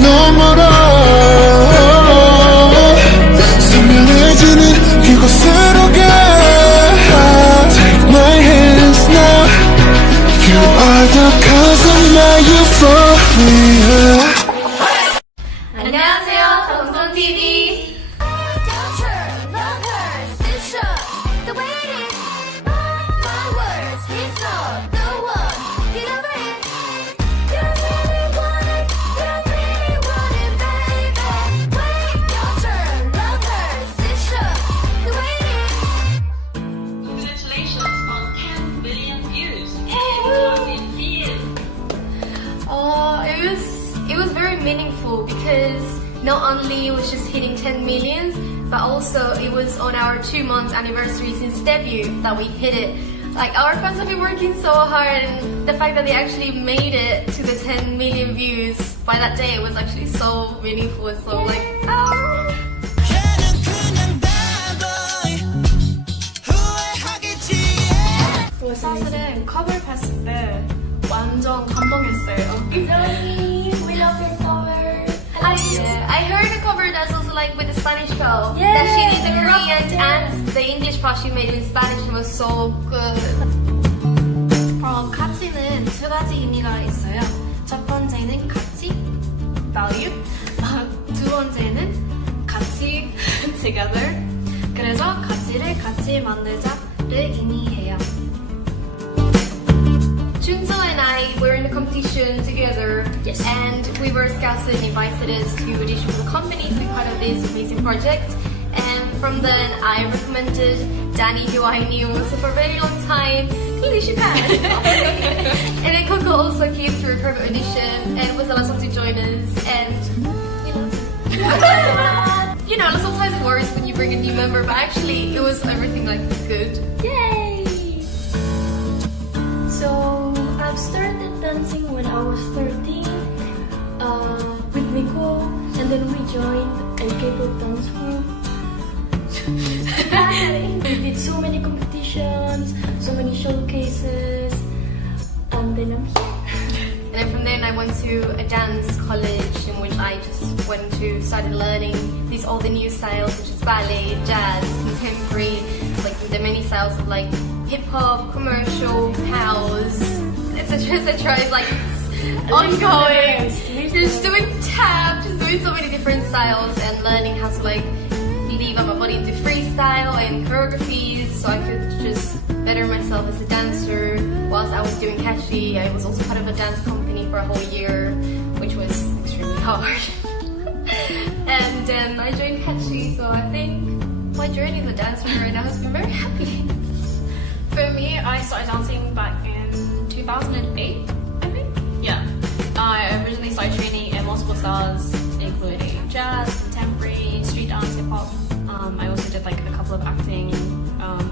너머로 선명해지는 그곳으로 가. Take my hands now. You are the cause of my euphoria. 안녕하세요, 정정TV. It was very meaningful because not only it was just hitting 10 millions, but also it was on our 2-month anniversary since debut that we hit it. Like, our fans have been working so hard, and the fact that they actually made it to the 10 million views by that day was actually so meaningful. So like, 사실은 컵을 봤을 때 완전 감동했어요. we love your cover. I heard the cover that's also like with the Spanish girl. Yeah, that she did the Korean and the English part she made in Spanish was so good. 가치는 두 가지 의미가 있어요. 첫 번째는 가치, value. 두 번째는 가치, together. 그래서 가치를 같이 만들자를 의미해요. Tensua and I were in a competition together, yes, and we were scouted and invited us to audition for the company to be part of this amazing project. And from then, I recommended Danny, who I knew also for a very long time. Clearly, she passed. And then Coco also came through a private audition and was allowed to join us. And you know, sometimes it worries when you bring a new member, but actually, it was everything like good. Yay! So I've started dancing when I was 13 with Miko, and then we joined a K-pop dance group. We did so many competitions, so many showcases, and then I'm here. And then from then I went to a dance college in which I just went to started learning all the new styles such as ballet, jazz, contemporary, like the many styles of like hip hop, commercial, house, etc. etc. It's like ongoing. Just doing tap, just doing so many different styles and learning how to like leave out my body into freestyle and choreographies so I could just better myself as a dancer. Whilst I was doing Katchi, I was also part of a dance company for a whole year, which was extremely hard. And then I joined Katchi, so I think my journey as a dancer right now has been very happy. For me, I started dancing back in 2008, I think. Yeah. I originally started training in multiple styles, including jazz, contemporary, street dance, hip hop. I also did like a couple of acting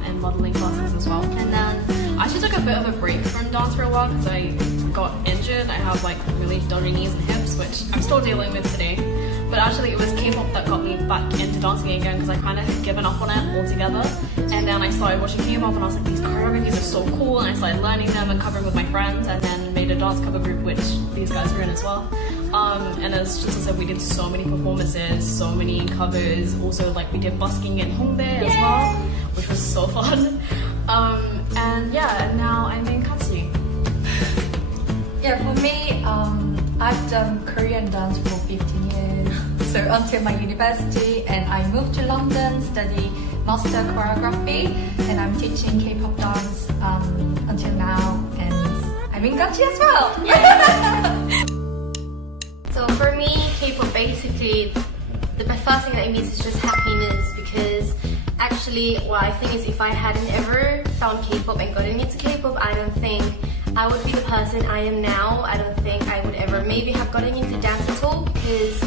and modeling classes as well. And then I actually took a bit of a break from dance for a while because I got injured. I have like really dodgy knees and hips, which I'm still dealing with today. But actually it was K-pop that got me back into dancing again because I kind of had given up on it altogether. And then I started watching K-pop and I was like, these choreographies are so cool, and I started learning them and covering with my friends, and then made a dance cover group which these guys were in as well. And as just I said, we did so many performances, so many covers. Also like we did busking in Hongdae as well, which was so fun. And yeah, and now I'm in Katchi. Yeah, for me, I've done Korean dance for 15 years. So until my university, and I moved to London, study master choreography, and I'm teaching K-pop dance until now, and I'm in Katchi as well. So for me, K-pop basically, the first thing that it means is just happiness, because actually what I think is if I hadn't ever found K-pop and gotten into K-pop, I don't think I would be the person I am now. I don't think I would ever maybe have gotten into dance at all, because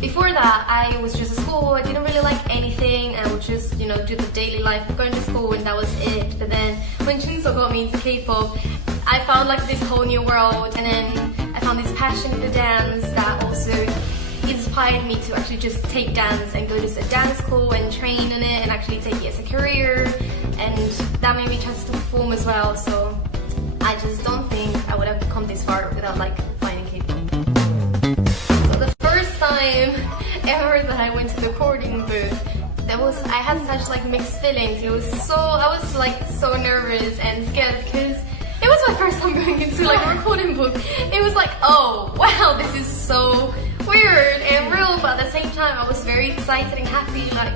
before that I was just at school, I didn't really like anything, I would just, you know, do the daily life of going to school and that was it. But then when Tensua got me into K-pop, I found like this whole new world, and then I found this passion for dance that also inspired me to actually just take dance and go to a dance school and train in it and actually take it as a career, and that made me try to perform as well. So I just don't think I would have come this far without like finding K-pop. So the first much like mixed feelings. I was like so nervous and scared because it was my first time going into like a recording booth. It was like, oh wow, this is so weird and real, but at the same time I was very excited and happy. Like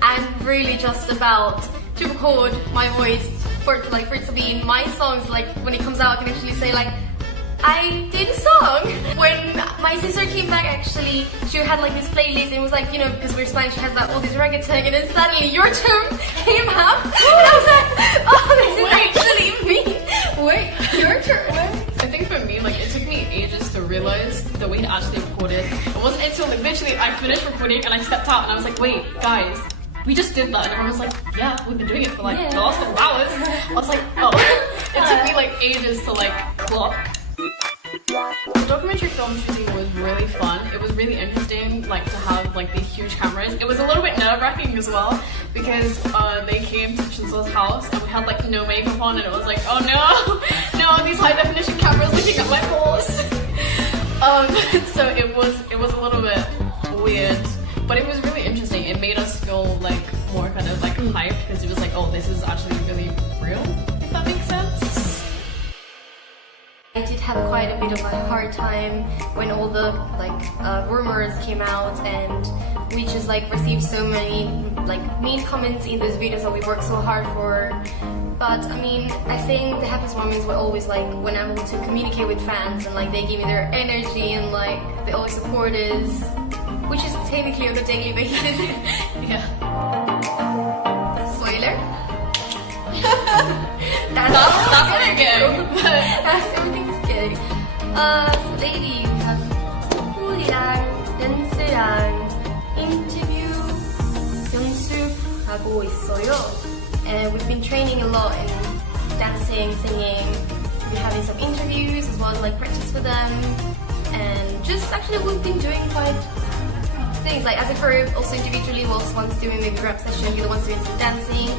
I'm really just about to record my voice for it to be in my songs. Like when it comes out, I can actually say like I did a song. When my sister came back, actually, she had like this playlist and it was like, you know, because we're Spanish, she has like all this reggaeton, and then suddenly your turn came up and I was like, oh, this is actually me. Wait, your turn. I think for me, like, it took me ages to realize that we had actually recorded. It wasn't until like literally I finished recording and I stepped out and I was like, wait, guys, we just did that. And everyone was like, yeah, we've been doing it for like the last couple hours. I was like, oh. It took me like ages to like clock. The documentary film shooting was really fun. It was really interesting, like to have like these huge cameras. It was a little bit nerve-wracking as well because they came to Tensou's house and we had like no makeup on, and it was like, oh no, these high-definition cameras looking at my pores. So it was a little bit weird, but it was really interesting. It made us feel like more kind of like hyped because it was like, oh, this is actually really real. If that makes sense. I did have quite a bit of a hard time when all the rumors came out, and we just like received so many like mean comments in those videos that we worked so hard for. But I mean, I think the happiest moments were always like when I'm able to communicate with fans and like they give me their energy and like they always support us, which is technically on a daily basis. Yeah. Spoiler. That's what you're getting. That's everything's good. So lady, we have 우리랑 댄스랑 인터뷰 연습하고 있어요. And we've been training a lot in dancing, singing. We're having some interviews as well as like practice with them. And just actually we've been doing quite things like as a group, also individually, whilst one's doing maybe rap session, the other one's doing some dancing,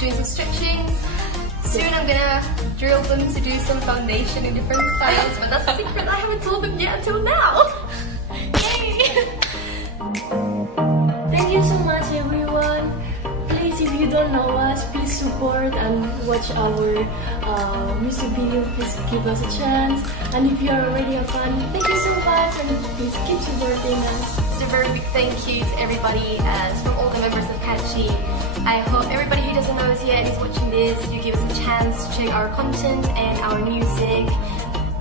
doing some stretching. Soon I'm gonna drill them to do some foundation in different styles, but that's a secret I haven't told them yet until now. Yay! Thank you so much, everyone. Please, if you don't know us, please support and watch our music video. Please give us a chance. And if you are already a fan, thank you so much, and please keep supporting us. It's a very big thank you to everybody, from all the members of Katchi. I hope everybody who doesn't know us yet is watching this, you give us a chance to check our content and our music.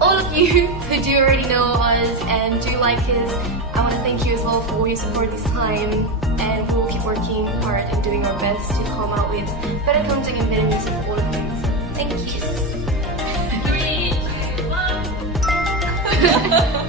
All of you who do already know us and do like us, I want to thank you as well for all your support this time, and we will keep working hard and doing our best to come out with better content and better music for all of you. Thank you. 3, 2, 1.